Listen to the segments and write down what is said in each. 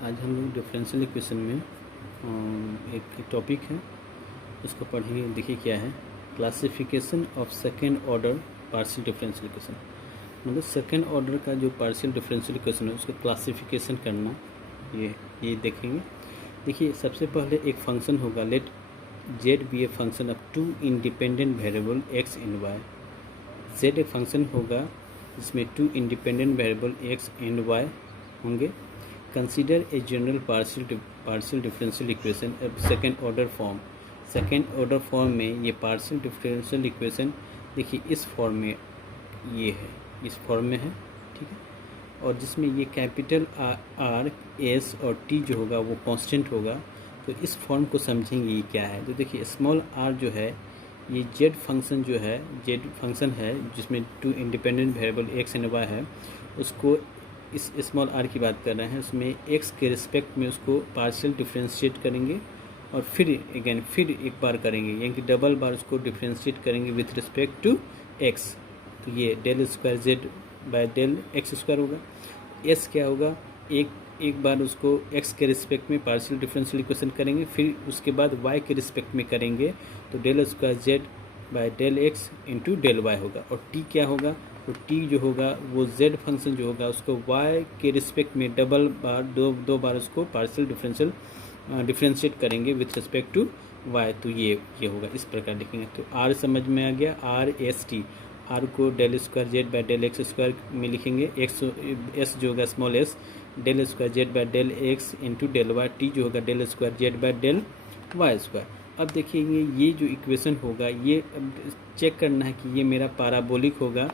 आज हम लोग डिफरेंशियल इक्वेशन में एक टॉपिक है उसको पढ़ेंगे। देखिए क्या है, classification of second order partial differential equation. मतलब सेकेंड ऑर्डर का जो पार्शियल डिफरेंशियल इक्वेशन है उसका क्लासिफिकेशन करना, ये देखेंगे। देखिए सबसे पहले एक फंक्शन होगा, let Z be a function of two independent variable X and Y. Z एक फंक्शन होगा जिसमें two independent variable X and Y होंगे। Consider a general partial differential equation second order form. Second order form में ये partial differential equation देखिए इस form में ये है, इस फॉर्म में है, ठीक है। और जिसमें ये कैपिटल आर एस और टी जो होगा वो कांस्टेंट होगा। तो इस फॉर्म को समझेंगे ये क्या है। तो देखिए स्मॉल आर जो है ये जेड फंक्शन जो है, जेड फंक्शन है जिसमें two independent variable X and Y है, उसको इस स्मॉल आर की बात कर रहे हैं। उसमें एक्स के रिस्पेक्ट में उसको पार्शियल डिफ्रेंशिएट करेंगे और फिर एक बार करेंगे, यानी कि डबल बार उसको डिफ्रेंशिएट करेंगे विथ रिस्पेक्ट टू एक्स। तो ये del square Z by del X square होगा। एस क्या होगा, एक बार उसको एक्स के रिस्पेक्ट में पार्शियल डिफरेंशियल इक्वेशन करेंगे, फिर उसके बाद वाई के रिस्पेक्ट में करेंगे तो del square Z by del X into del Y होगा। और टी क्या होगा, तो टी जो होगा वो जेड फंक्शन जो होगा उसको वाई के रिस्पेक्ट में डबल बार दो बार उसको पार्शियल डिफरेंशिएट करेंगे विथ रिस्पेक्ट टू वाई। तो ये होगा, इस प्रकार लिखेंगे। तो आर समझ में आ गया, आर एस टी। आर को del square Z by del X square में लिखेंगे, एक्स एस जो होगा small S del square Z by del X into del Y, T जो होगा del square Z by del Y square. अब देखिए ये जो इक्वेशन होगा ये चेक करना है कि ये मेरा पाराबोलिक होगा,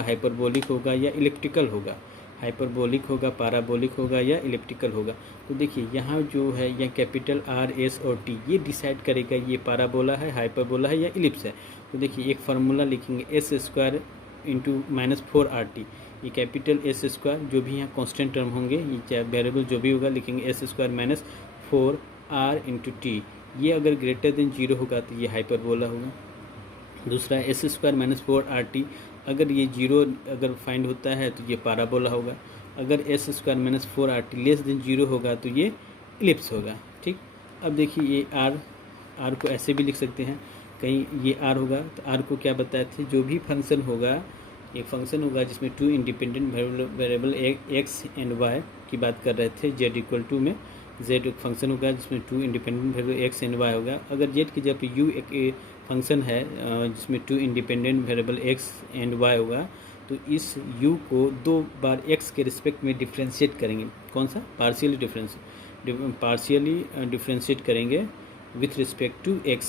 हाइपरबोलिक होगा या इलिप्टिकल होगा। हाइपरबोलिक होगा, पाराबोलिक होगा या इलिप्टिकल होगा। तो देखिए यहाँ जो है यह कैपिटल आर एस और टी ये डिसाइड करेगा ये पाराबोला है, हाइपरबोला है या इलिप्स है। तो देखिए एक फार्मूला लिखेंगे, एस स्क्वायर इंटू -4RT। ये कैपिटल एस स्क्वायर जो भी यहाँ कांस्टेंट टर्म होंगे, ये चाहे वेरिएबल जो भी होगा लिखेंगे S square -4R into T. ये अगर ग्रेटर देन 0 होगा तो ये हाइपरबोला होगा। दूसरा एस स्क्वायर -4RT, अगर ये 0 अगर फाइंड होता है तो ये पाराबोला होगा। अगर S square -4RT less than 0 होगा तो ये इलिप्स होगा, ठीक। अब देखिए ये आर को ऐसे भी लिख सकते हैं, कहीं ये आर होगा तो आर को क्या बताए थे, जो भी फंक्शन होगा, एक फंक्शन होगा जिसमें two independent variable X and Y की बात कर रहे थे, जेड इक्वल टू में जेड एक फंक्शन होगा जिसमें two independent variable X and Y होगा। अगर जेड की जगह पे यू एक फंक्शन है जिसमें two independent variable X and Y होगा, तो इस u को दो बार x के रिस्पेक्ट में डिफ्रेंशिएट करेंगे। कौन सा, पार्शियली डिफ्रेंशिएट करेंगे विथ रिस्पेक्ट टू x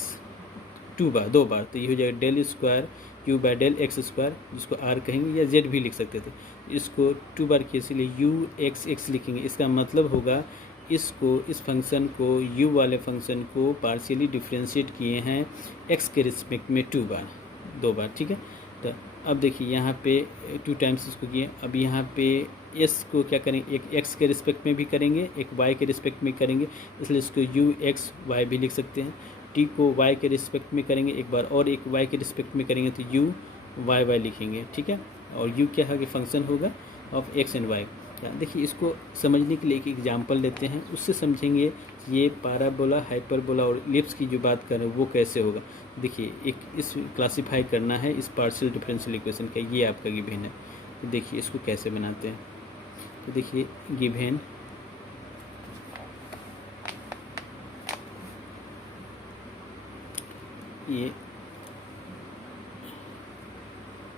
दो बार। तो ये हो जाएगा del square u by del X square, जिसको r कहेंगे या z भी लिख सकते थे। इसको 2 बार किए इसलिए u(x) लिखेंगे। इसका मतलब होगा इस फंक्शन को, u वाले फंक्शन को पार्शियली डिफ्रेंशिएट किए हैं x के रिस्पेक्ट में 2 बार, ठीक है। तो अब देखिए यहाँ पे 2 टाइम्स इसको किए। अब यहाँ पे s को क्या करेंगे, एक x के रिस्पेक्ट में भी करेंगे, एक y के रिस्पेक्ट में करेंगे, इसलिए इसको u(x)y भी लिख सकते हैं। t को y के रिस्पेक्ट में करेंगे एक बार, और एक y के रिस्पेक्ट में करेंगे तो u(y) लिखेंगे, ठीक है। और u क्या है कि फंक्शन होगा ऑफ x एंड y। देखिए इसको समझने के लिए एक एग्जांपल लेते हैं, उससे समझेंगे ये पाराबोला, हाइपरबोला और इलिप्स की जो बात कर रहे हैं वो कैसे होगा। देखिए एक इस क्लासीफाई करना है इस पार्शियल डिफरेंशियल इक्वेशन का, ये आपका गिवन है। तो देखिए इसको कैसे बनाते हैं। तो देखिए गिवन ये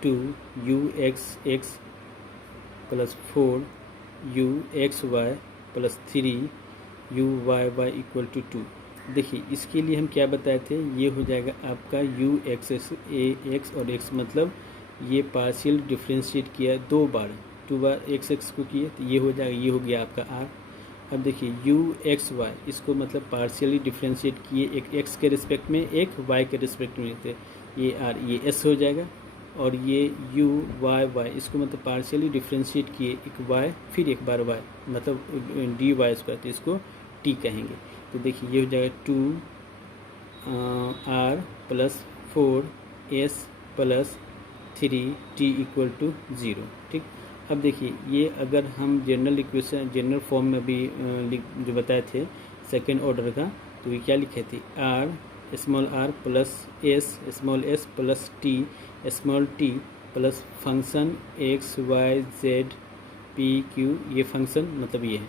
2u(x)(x) plus 4u(xy) plus 3u(yy) equal to 2। देखिए इसके लिए हम क्या बताए थे, ये हो जाएगा आपका u(x) और x, मतलब ये पार्शियल डिफ्रेंशिएट किया 2 बार, 2 बार x को किए तो ये हो जाएगा, ये हो गया आपका r। अब देखिए u(xy) इसको मतलब पार्शियली डिफ्रेंशिएट किए, एक x के रिस्पेक्ट में, एक y के रिस्पेक्ट में, तो ये r, ये s हो जाएगा। और ये u(y) इसको मतलब पार्शियली डिफ्रेंशिएट किए, एक y फिर एक बार y, मतलब dy², तो इसको t कहेंगे। तो देखिए ये हो जाएगा 2r plus 4s plus 3t equal to 0, ठीक। अब देखिए ये अगर हम जनरल इक्वेशन जनरल फॉर्म में भी जो बताए थे सेकेंड ऑर्डर का, तो ये क्या लिखे थे, R small R plus S small S plus T small T plus function X Y Z P Q, ये फंक्शन मतलब ये है।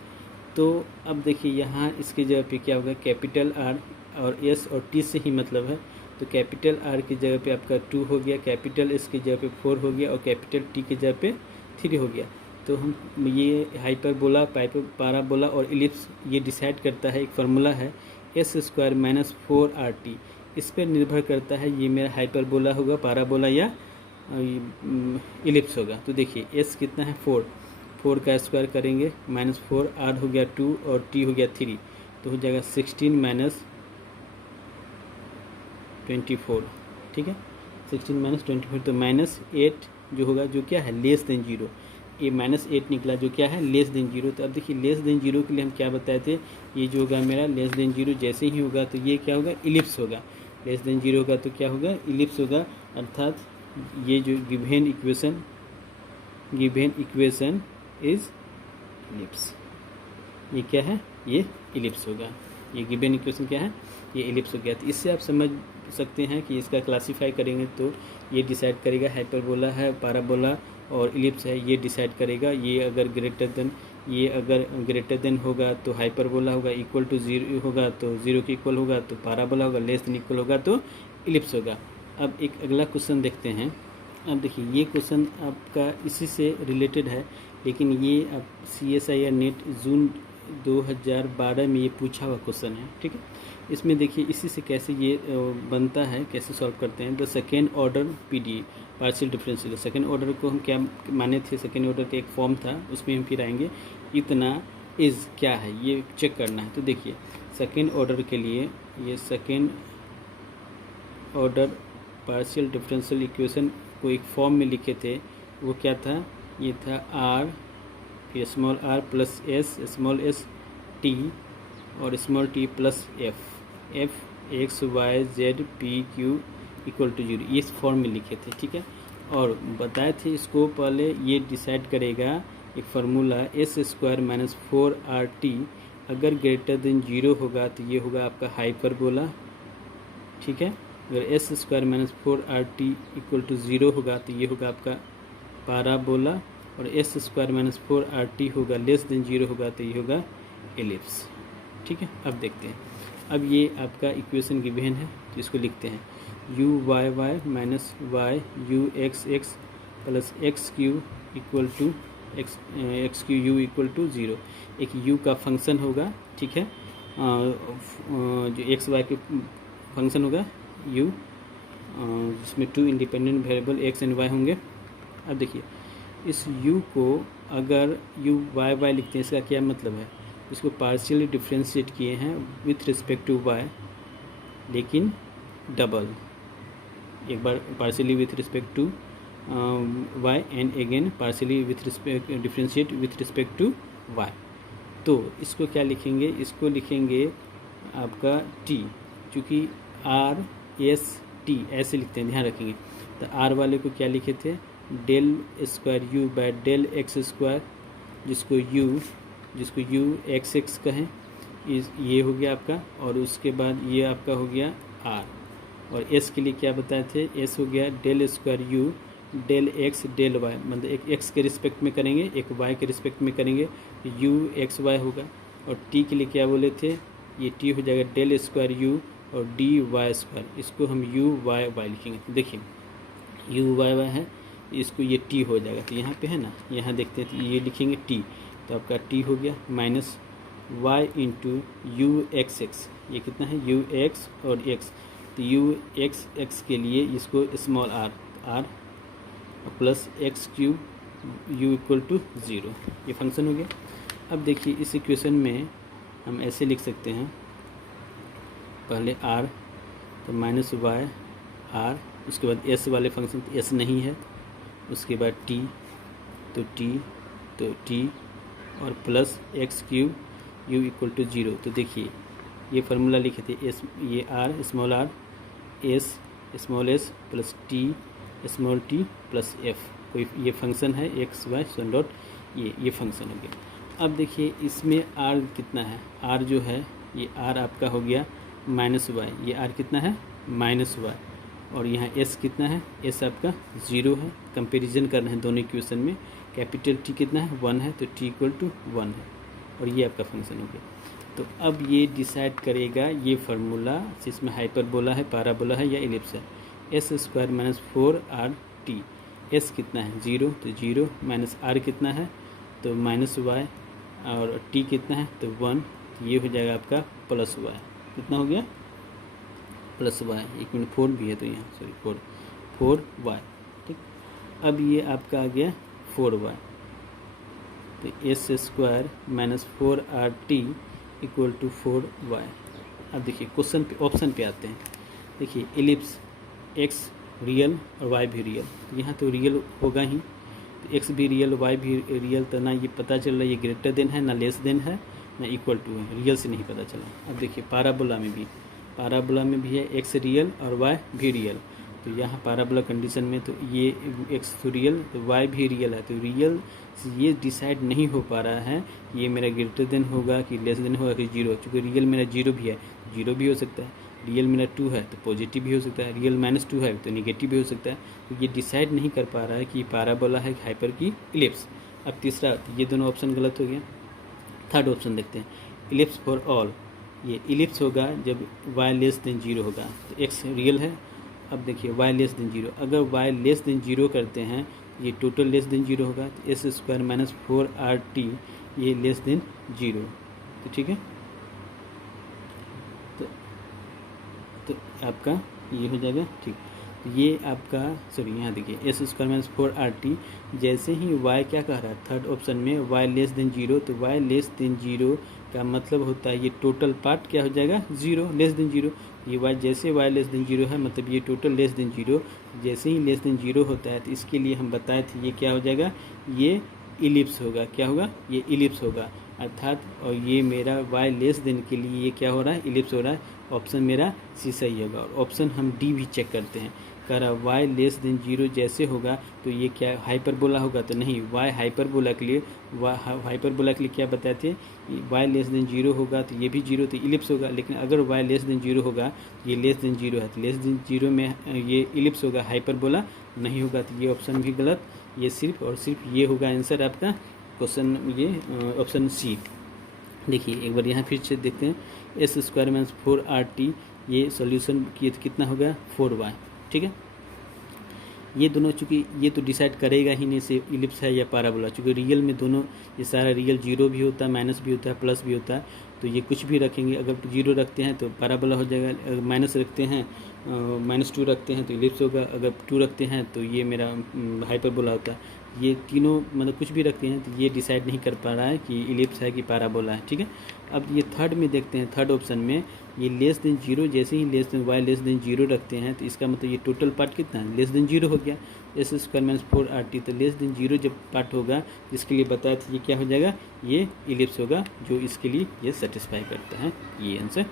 तो अब देखिए यहाँ इसकी जगह पे क्या होगा, कैपिटल आर और एस और टी से ही मतलब है, तो कैपिटल आर की जगह पे आपका 2 हो गया, कैपिटल एस की जगह पे 4 हो गया और कैपिटल टी की जगह पे 3 हो गया। तो हम ये हाइपरबोला पैराबोला और इलिप्स ये डिसाइड करता है, एक फार्मूला है एस स्क्वायर माइनस 4RT, इस पर निर्भर करता है ये मेरा हाइपरबोला होगा, पैराबोला या इलिप्स होगा। तो देखिए एस कितना है 4 का स्क्वायर करेंगे -4, आर हो गया 2 और टी हो गया 3, तो हो जाएगा 16 माइनस 24, ठीक है, 16 माइनस 24, तो -8 जो होगा, जो क्या है लेस देन 0, ये -8 निकला जो क्या है लेस देन 0। तो अब देखिए लेस देन 0 के लिए हम क्या बताए थे, ये जो होगा मेरा लेस देन 0 जैसे ही होगा तो ये क्या होगा, इलिप्स होगा, लेस देन 0 होगा तो क्या होगा, इलिप्स होगा, अर्थात ये जो गिवन इक्वेशन इज इलिप्स, ये क्या है, ये इलिप्स होगा, ये गिवन इक्वेशन क्या है, ये इलिप्स हो गया। तो इससे आप समझ सकते हैं कि इसका क्लासीफाई करेंगे तो ये डिसाइड करेगा हाइपरबोला है, पैराबोला और इलिप्स है, ये डिसाइड करेगा। ये अगर ग्रेटर देन होगा तो हाइपरबोला होगा, इक्वल टू 0 होगा तो 0 के इक्वल होगा तो पैराबोला होगा, लेस देन इक्वल होगा तो इलिप्स होगा। अब एक अगला क्वेश्चन देखते हैं। अब देखिए ये क्वेश्चन आपका इसी से रिलेटेड है, लेकिन ये आप CSI या नेट जून 2012 में ये पूछा हुआ क्वेश्चन है, ठीक है। इसमें देखिए इसी से कैसे ये बनता है, कैसे सॉल्व करते हैं। The second order PDE partial differential, second order को हम क्या माने थे, सेकेंड ऑर्डर का एक फॉर्म था, उसमें हम फिर आएंगे। इतना इज़ क्या है ये चेक करना है। तो देखिए सेकेंड ऑर्डर के लिए ये second order partial differential equation को एक फॉर्म में लिखे थे, वो क्या था, ये था आर फिर small R plus S small S T और small T plus F X Y Z P Q equal to 0, इस फॉर्म में लिखे थे, ठीक है। और बताए थे इसको पहले ये डिसाइड करेगा एक formula S square minus 4RT, अगर ग्रेटर देन 0 होगा तो ये होगा आपका हाइपरबोला, ठीक है। अगर S square minus 4RT equal to 0 होगा तो ये होगा आपका पैराबोला, और एस स्क्वायर माइनस 4RT होगा लेस देन 0 होगा तो ये होगा एलिप्स, ठीक है। अब देखते हैं, अब ये आपका इक्वेशन गिवन है तो इसको लिखते हैं U Y Y minus Y U X X plus X Q equal to X Q U equal to 0, एक यू का फंक्शन होगा, ठीक है, जो एक्स वाई के फंक्शन होगा यू, जिसमें 2 independent variable X and Y होंगे। अब देखिए इस u को अगर u वाई वाई लिखते हैं, इसका क्या मतलब है, इसको पार्शियली डिफ्रेंशिएट किए हैं विथ रिस्पेक्ट टू y, लेकिन डबल, एक बार partially with respect to y and again partially with respect differentiate with respect to y। तो इसको क्या लिखेंगे, इसको लिखेंगे आपका t, चूँकि r s t ऐसे लिखते हैं, ध्यान रखेंगे। तो r वाले को क्या लिखे थे, del square U by del X square, जिसको यू एक्स एक्स कहें, ये हो गया आपका, और उसके बाद ये आपका हो गया आर, और एस के लिए क्या बताए थे, एस हो गया del square U del X del Y, मतलब एक एक्स के रिस्पेक्ट में करेंगे एक वाई के रिस्पेक्ट में करेंगे, यू एक्स वाई होगा। और टी के लिए क्या बोले थे, ये टी हो जाएगा डेल स्क्वायर यू और डी वाई स्क्वायर, इसको हम यू वाई वाई लिखेंगे। तो देखिए यू वाई वाई है, इसको ये टी हो जाएगा, तो यहाँ पे है ना, यहाँ देखते हैं तो ये लिखेंगे टी, तो आपका टी हो गया minus Y into U X X, ये कितना है यू एक्स और एक्स, तो यू एक्स एक्स के लिए इसको small R plus X Q U equal to 0, ये फंक्शन हो गया। अब देखिए इस इक्वेशन में हम ऐसे लिख सकते हैं, पहले आर तो माइनस वाई आर, उसके बाद एस वाले फंक्शन एस नहीं है, उसके बाद टी तो टी और plus X Q U equal to 0। तो देखिए ये फार्मूला लिखे थे, एस ये R S small S plus T small T plus F, कोई ये फंक्शन है एक्स वाई सन डॉट ये फंक्शन हो गया। अब देखिए इसमें आर कितना है, आर जो है ये आर आपका हो गया माइनस वाई, ये आर कितना है माइनस वाई, और यहाँ एस कितना है, एस आपका 0 है। कंपेरिजन कर रहे हैं दोनों इक्वेशन में, कैपिटल टी कितना है 1 है, तो टी इक्वल टू 1 है, और ये आपका फंक्शन हो गया। तो अब ये डिसाइड करेगा ये फार्मूला जिसमें हाइपरबोला है, पैराबोला है या एलिप्स है। S square minus 4r T, S कितना है 0, तो 0 माइनस आर कितना है तो माइनस वाई, और टी कितना है तो 1, तो ये हो जाएगा आपका प्लस वाई। कितना हो गया प्लस वाई, 1 मिनट 4 भी है तो यहाँ सॉरी 4 वाई, ठीक। अब ये आपका आ गया 4 वाई, तो S square minus 4r T equal to 4 Y. अब देखिए क्वेश्चन पे ऑप्शन पे आते हैं। देखिए एलिप्स एक्स रियल और वाई भी रियल, यहाँ तो रियल होगा ही, तो एक्स भी रियल वाई भी रियल, तो ना ये पता चल रहा है ये ग्रेटर देन है ना लेस देन है ना इक्वल टू है, रियल से नहीं पता चला। अब देखिए पैराबोला में भी है एक्स रियल और वाई भी रियल, तो यहाँ पैराबोला कंडीशन में तो ये एक्स तो रियल तो वाई भी रियल है, तो रियल ये डिसाइड नहीं हो पा रहा है ये मेरा ग्रेटर देन होगा कि लेस देन होगा कि 0, चूँकि रियल मेरा 0 भी है, 0 भी हो सकता है, रियल मेरा 2 है तो पॉजिटिव भी हो सकता है, रियल -2 है तो निगेटिव भी हो सकता है, तो ये डिसाइड नहीं कर पा रहा है कि पैराबोला है हाइपर की इलिप्स। अब तीसरा, ये दोनों ऑप्शन गलत हो गया। थर्ड ऑप्शन देखते हैं, इलिप्स फॉर ऑल, ये इलिप्स होगा जब y लेस देन 0 होगा, तो x रियल है। अब देखिए y लेस देन 0, अगर y लेस देन 0 करते हैं ये टोटल लेस देन 0 होगा, तो S square minus 4r T ये लेस देन 0, तो ठीक है, तो आपका ये हो जाएगा ठीक। तो ये आपका सॉरी यहाँ देखिए S square minus 4r T, जैसे ही y क्या कह रहा है थर्ड ऑप्शन में y लेस देन 0, तो y लेस देन 0 का मतलब होता है ये टोटल पार्ट क्या हो जाएगा 0 लेस देन 0, ये y जैसे y लेस देन 0 है मतलब ये टोटल लेस देन 0, जैसे ही लेस देन 0 होता है तो इसके लिए हम बताए थे ये क्या हो जाएगा, ये इलिप्स होगा, क्या होगा ये इलिप्स होगा अर्थात, और ये मेरा y लेस देन के लिए ये क्या हो रहा है इलिप्स हो रहा है, ऑप्शन मेरा सी सही होगा। और ऑप्शन हम डी भी चेक करते हैं, कह रहा y लेस देन 0 जैसे होगा तो ये क्या हाइपरबोला होगा, तो नहीं, y हाइपरबोला के लिए क्या बताए थे, y लेस देन 0 होगा तो ये भी 0 तो इलिप्स होगा, लेकिन अगर y लेस देन 0 होगा तो ये लेस देन 0 है, तो लेस देन 0 में ये इलिप्स होगा हाइपरबोला नहीं होगा, तो ये ऑप्शन भी गलत, ये सिर्फ और सिर्फ ये होगा आंसर आपका क्वेश्चन, ये ऑप्शन सी। देखिए एक बार यहाँ फिर से देखते हैं, S square minus 4r T ये सॉल्यूशन किए तो कितना होगा 4y, ठीक है। ये दोनों चूँकि ये तो डिसाइड करेगा ही नहीं से इलिप्स है या पैराबोला, चूँकि रियल में दोनों ये सारा रियल 0 भी होता है माइनस भी होता है प्लस भी होता है, तो ये कुछ भी रखेंगे, अगर 0 रखते हैं तो पैराबोला हो जाएगा, अगर माइनस रखते हैं -2 रखते हैं तो इलिप्स होगा, अगर 2 रखते हैं तो ये मेरा हाइपरबोला होता है। ये तीनों मतलब कुछ भी रखते हैं तो ये डिसाइड नहीं कर पा रहा है कि इलिप्स है कि पैराबोला है, ठीक है। अब ये थर्ड में देखते हैं, थर्ड ऑप्शन में ये लेस देन 0, जैसे ही less than y less than 0 रखते हैं तो इसका मतलब ये टोटल पार्ट कितना है लेस देन 0 हो गया, S square minus 4r T, तो लेस देन 0 जब पार्ट होगा जिसके लिए बताया था ये क्या हो जाएगा, ये इलिप्स होगा, जो इसके लिए ये सेटिस्फाई करता है, ये आंसर।